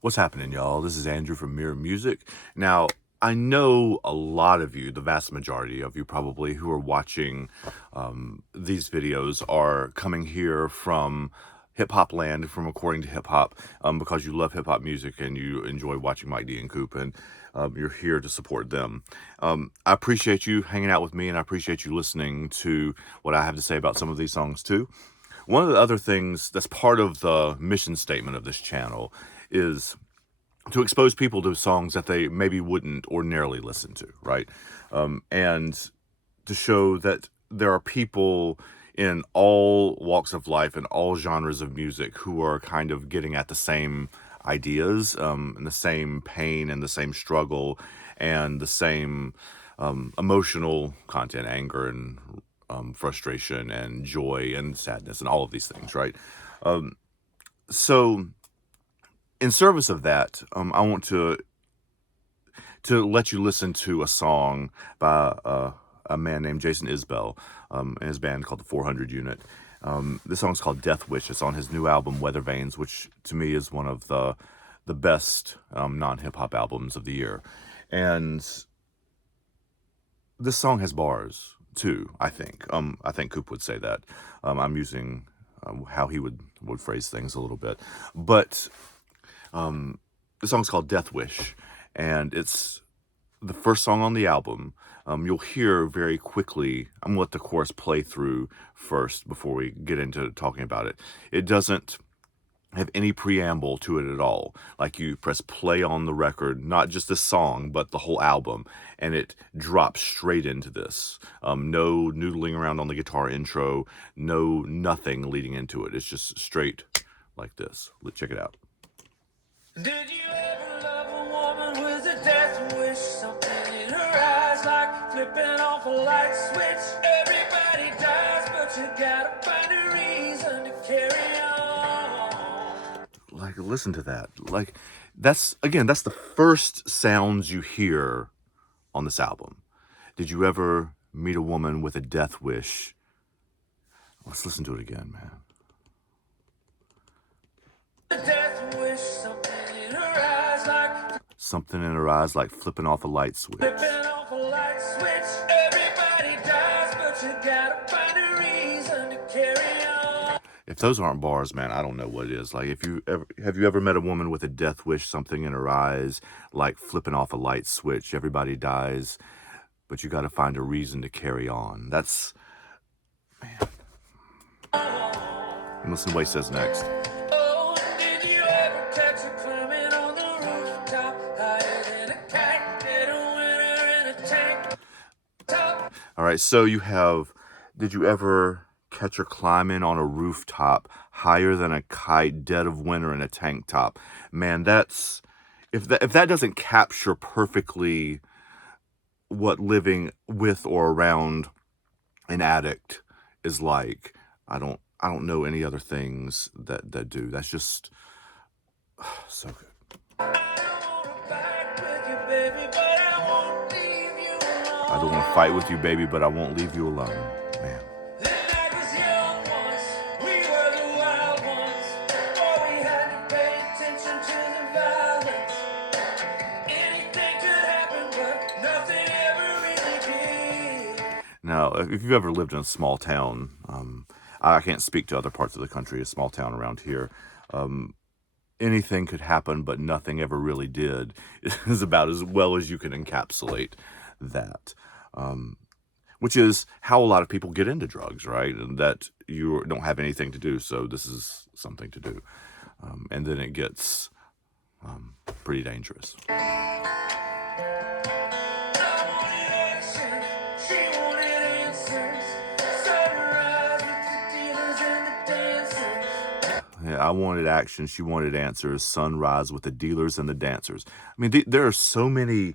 What's happening, y'all? This is Andrew from Mirror Music. Now, I know a lot of you, the vast majority of you probably, who are watching these videos are coming here from hip hop land, from According to Hip Hop, because you love hip hop music and you enjoy watching Mike D and Coop, and you're here to support them. I appreciate you hanging out with me, and I appreciate you listening to what I have to say about some of these songs too. One of the other things that's part of the mission statement of this channel is to expose people to songs that they maybe wouldn't ordinarily listen to, right? And to show that there are people in all walks of life and all genres of music who are kind of getting at the same ideas, and the same pain and the same struggle and the same emotional content, anger and frustration and joy and sadness and all of these things, right? So in service of that, I want to let you listen to a song by a man named Jason Isbell and his band called the 400 Unit. This song's called Death Wish. It's on his new album Weathervanes, which to me is one of the best non-hip-hop albums of the year. And this song has bars too, I think. I think Coop would say that. I'm using how he would phrase things a little bit. But the song's called Death Wish, and it's the first song on the album. You'll hear very quickly, I'm gonna let the chorus play through first before we get into talking about it. It doesn't have any preamble to it at all. Like, you press play on the record, not just this song, but the whole album, and it drops straight into this. No noodling around on the guitar intro, no nothing leading into it. It's just straight like this. Let's check it out. Did you ever love a woman with a death wish? Something in her eyes like flipping off a light switch. Everybody dies, but you gotta find a reason to carry on. Like, listen to that. Like, that's the first sounds you hear on this album. Did you ever meet a woman with a death wish? Let's listen to it again, man. The death wish, something in her eyes like flipping off a light switch. Flipping off a light switch. Everybody dies, but you gotta find a reason to carry on. If those aren't bars, man, I don't know what it is. Like, have you ever met a woman with a death wish, something in her eyes like flipping off a light switch? Everybody dies, but you got to find a reason to carry on. That's, man. And listen to what he says next. Oh, did you ever catch her climbing on the rooftop, higher than a kite, dead of winter in a tank top? All right, so you have, did you ever catch her climbing on a rooftop, higher than a kite, dead of winter in a tank top? Man, that's, if that doesn't capture perfectly what living with or around an addict is like, I don't know any other things that do. That's just so good. I don't want to fight with you, baby, but I won't leave you alone. Man. Now, if you've ever lived in a small town, I can't speak to other parts of the country, a small town around here, anything could happen, but nothing ever really did, is about as well as you can encapsulate that. Which is how a lot of people get into drugs, right? And that you don't have anything to do, so this is something to do. And then it gets pretty dangerous. Yeah, I wanted action. She wanted answers. Sunrise with the dealers and the dancers. I mean, there are so many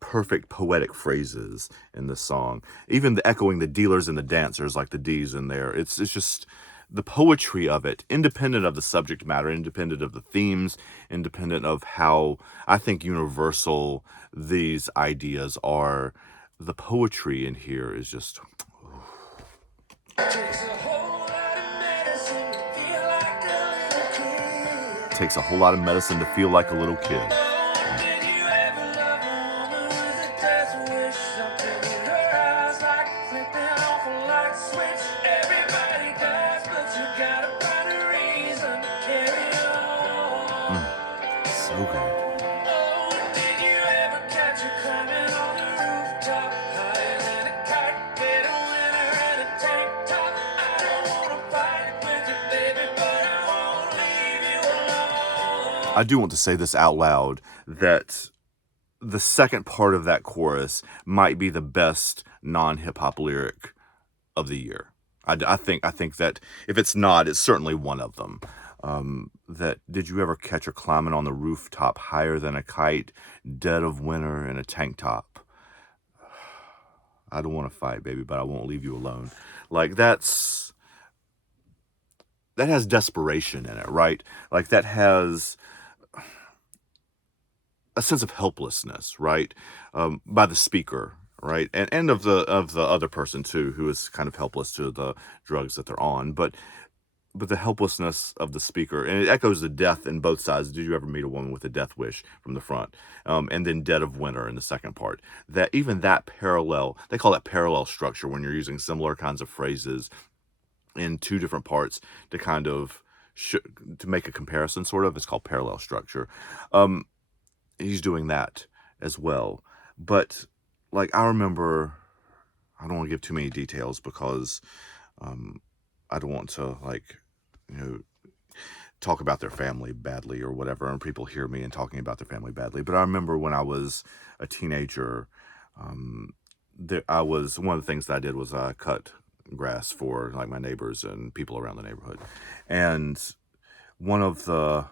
perfect poetic phrases in this song. Even the echoing the dealers and the dancers, like the D's in there. It's just the poetry of it, independent of the subject matter, independent of the themes, independent of how I think universal these ideas are. The poetry in here is just. takes a whole lot of medicine to feel like a little kid. Did you ever love a woman with a death wish? Something in her eyes like flipping off a light switch. Everybody dies, but you gotta find a reason to carry on. So good. Oh, did you ever catch her climbing on the rooftop, higher than a kite, get a winner in a tank top? I don't wanna fight with you, baby, but I won't leave you alone. I do want to say this out loud, that the second part of that chorus might be the best non-hip-hop lyric of the year. I think that if it's not, it's certainly one of them. That did you ever catch her climbing on the rooftop, higher than a kite, dead of winter in a tank top? I don't want to fight, baby, but I won't leave you alone. Like, that has desperation in it, right? Like, that has a sense of helplessness, right? By the speaker, right? And of the other person too, who is kind of helpless to the drugs that they're on. But the helplessness of the speaker, and it echoes the death in both sides. Did you ever meet a woman with a death wish from the front? And then dead of winter in the second part. That even that parallel, they call that parallel structure when you're using similar kinds of phrases in two different parts to kind of to make a comparison, sort of. It's called parallel structure. He's doing that as well. But like, I remember, I don't want to give too many details because I don't want to, like, talk about their family badly or whatever, and people hear me and talking about their family badly. But I remember when I was a teenager, one of the things that I did was I cut grass for like my neighbors and people around the neighborhood. And one of the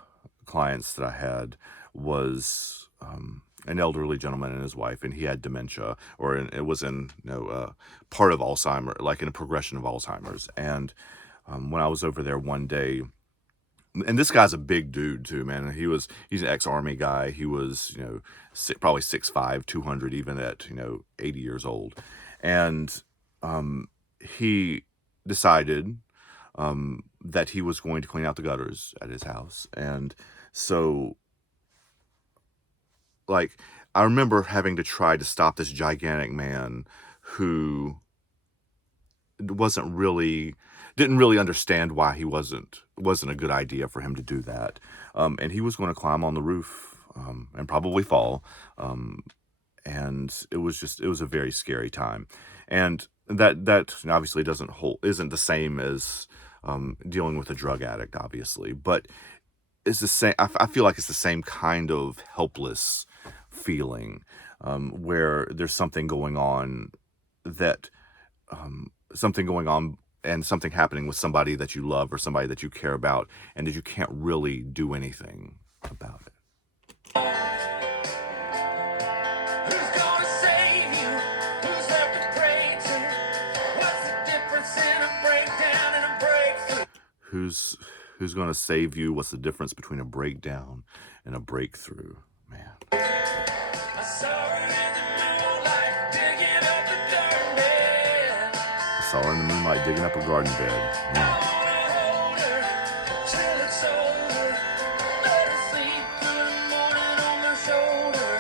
clients that I had was an elderly gentleman and his wife, and he had dementia, or it was in part of Alzheimer's, like in a progression of Alzheimer's. And when I was over there one day, and this guy's a big dude too, man. He's an ex-army guy. He was probably 6'5", 200, even at 80 years old, and he decided that he was going to clean out the gutters at his house. And so, like, I remember having to try to stop this gigantic man who didn't really understand why it wasn't a good idea for him to do that. And he was going to climb on the roof and probably fall. And it was a very scary time. And that obviously isn't the same as dealing with a drug addict, obviously, but it's the same. I feel like it's the same kind of helpless feeling, where there's something going on and something happening with somebody that you love or somebody that you care about, and that you can't really do anything about it. Who's gonna save you? Who's left to pray to? What's the difference in a breakdown and a breakthrough? Who's going to save you? What's the difference between a breakdown and a breakthrough? Man. I saw her in the moonlight digging up a garden bed. I saw her in the moonlight digging up a garden bed. I Yeah. wanna hold her till it's over. Let her sleep through the morning on my shoulder.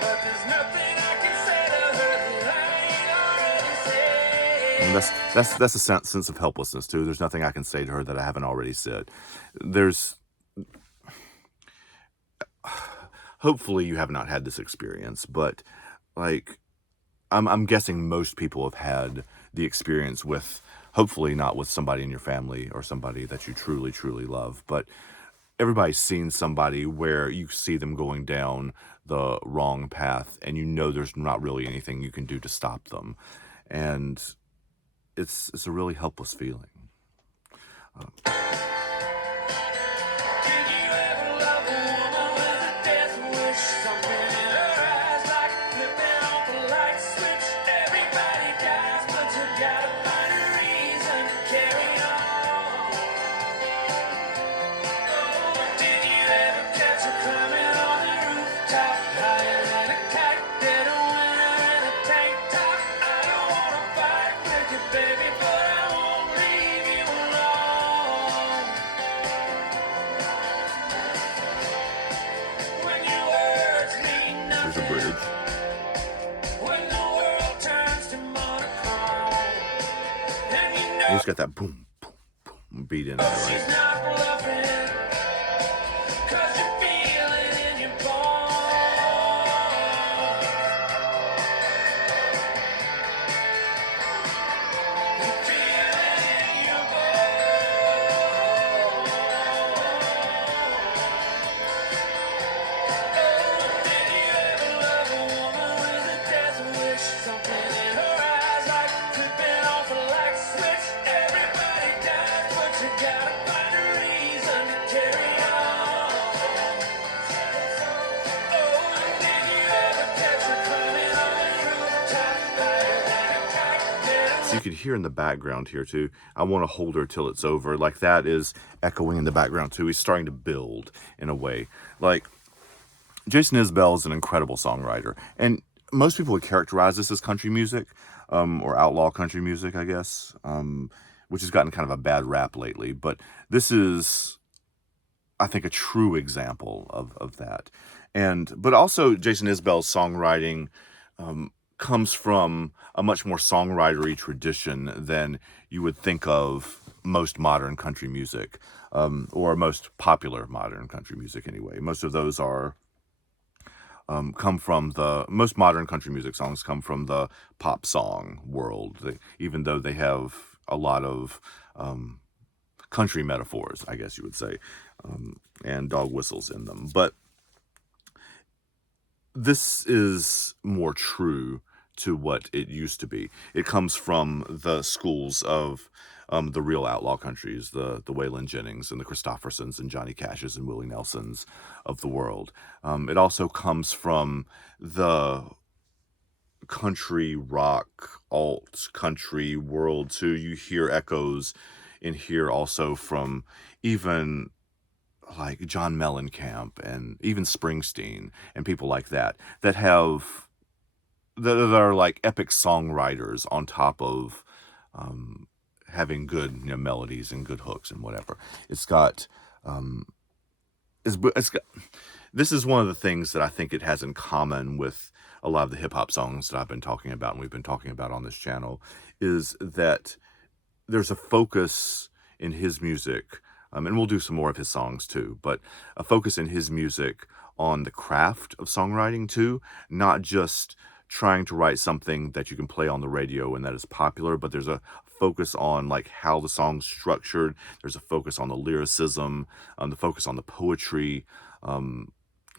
But there's nothing I can say to her that I ain't already said. And that's a sense of helplessness too. There's nothing I can say to her that I haven't already said. Hopefully you have not had this experience, but like, I'm guessing most people have had the experience with, hopefully not with somebody in your family or somebody that you truly, truly love, but everybody's seen somebody where you see them going down the wrong path and there's not really anything you can do to stop them. And it's a really helpless feeling. Did you ever love a woman with a death wish? Something in her eyes like flipping off a light switch. Everybody dies, but you gotta find a reason to carry on. Oh, did you ever catch her climbing on the rooftop, higher than a kite, dead of winter in a tank top? I don't wanna fight with you, baby, but I won't leave you alone. there's a bridge. When the world turns to monochrome, and you know He's got that boom, boom, boom beat in it, right? she's not bluffing, 'cause you feel it in your bones. You feel it in your bones. Did you ever love a woman with a death wish? Something in her eyes like flipping off a light switch. Everybody dies, but you gotta find a reason to carry on. Oh, did you ever catch her climbing on the rooftop higher than a kite? So you can hear in the background here too, I want to hold her till it's over. Like that is echoing in the background too. He's starting to build in a way. Like Jason Isbell is an incredible songwriter. And most people would characterize this as country music, or outlaw country music, I guess, which has gotten kind of a bad rap lately. But this is, I think, a true example of that. But also Jason Isbell's songwriting comes from a much more songwritery tradition than you would think of most modern country music, or most popular modern country music anyway. Most of those are come from most modern country music songs come from the pop song world, even though they have a lot of country metaphors, I guess you would say, and dog whistles in them. But this is more true to what it used to be. It comes from the schools of the real outlaw countries, the Waylon Jennings and the Christophersons and Johnny Cashes and Willie Nelsons of the world. It also comes from the country rock, alt country world too. You hear echoes in here also from even like John Mellencamp and even Springsteen and people like that that are like epic songwriters on top of having good, melodies and good hooks and whatever. It's got this is one of the things that I think it has in common with a lot of the hip hop songs that I've been talking about and we've been talking about on this channel, is that there's a focus in his music, and we'll do some more of his songs too, but a focus in his music on the craft of songwriting too, not just trying to write something that you can play on the radio and that is popular, but there's a focus on like how the song's structured. There's a focus on the lyricism, the focus on the poetry,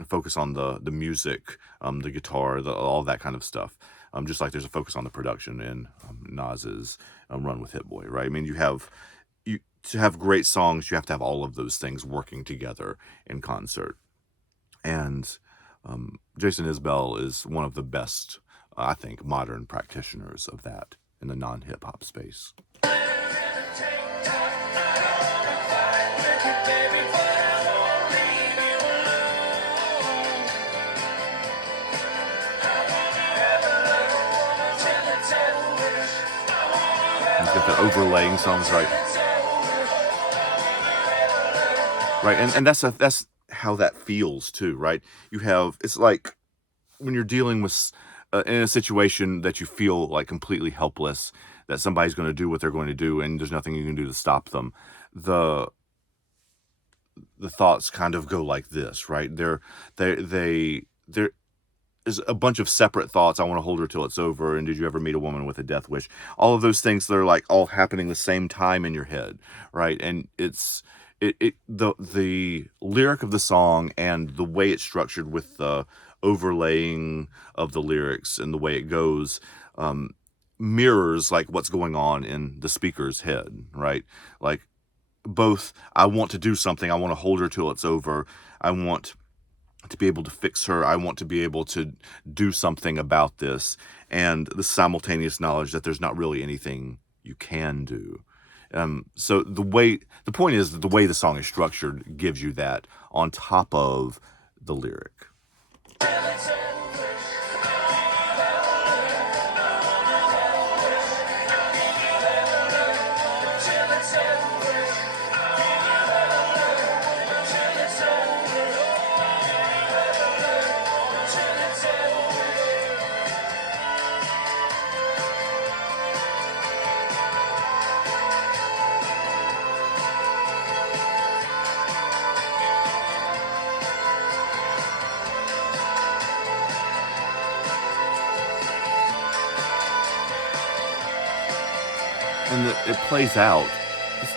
focus on the music, the guitar, all that kind of stuff. Just like there's a focus on the production in Nas's Run with Hit Boy, right? I mean, to have great songs, you have to have all of those things working together in concert. And Jason Isbell is one of the best, I think, modern practitioners of that in the non-hip-hop space. He's got the overlaying songs, right? Right, and that's how that feels too, right? It's like when you're dealing with in a situation that you feel like completely helpless, that somebody's going to do what they're going to do, and there's nothing you can do to stop them. The thoughts kind of go like this, right? There's a bunch of separate thoughts. I want to hold her till it's over. And did you ever meet a woman with a death wish? All of those things that are like all happening the same time in your head, right? And the lyric of the song and the way it's structured with the overlaying of the lyrics and the way it goes mirrors like what's going on in the speaker's head, right? Like both, I want to do something, I want to hold her till it's over, I want to be able to fix her, I want to be able to do something about this, and the simultaneous knowledge that there's not really anything you can do. So the point is that the way the song is structured gives you that on top of the lyric. and it plays out.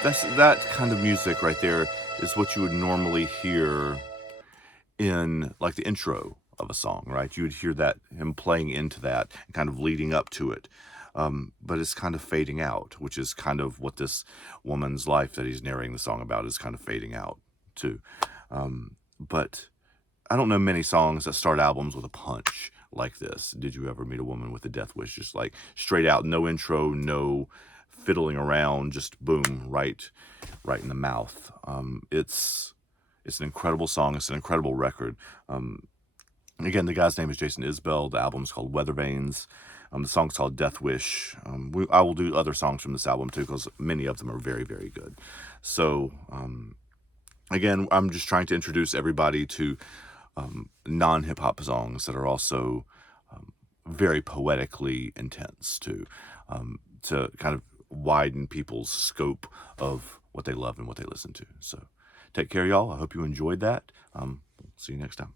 That kind of music right there is what you would normally hear in like the intro of a song, right? You would hear that him playing into that and kind of leading up to it. But it's kind of fading out, which is kind of what this woman's life that he's narrating the song about is kind of fading out too. But I don't know many songs that start albums with a punch like this. Did you ever meet a woman with a death wish? Just like straight out, no intro, no fiddling around, just boom, right in the mouth. It's an incredible song. It's an incredible record. Again, the guy's name is Jason Isbell. The album's called Weathervanes. The song's called Death Wish. I will do other songs from this album too, because many of them are very, very good. So, again, I'm just trying to introduce everybody to non-hip hop songs that are also very poetically intense too, to kind of widen people's scope of what they love and what they listen to. So take care, y'all. I hope you enjoyed that. See you next time.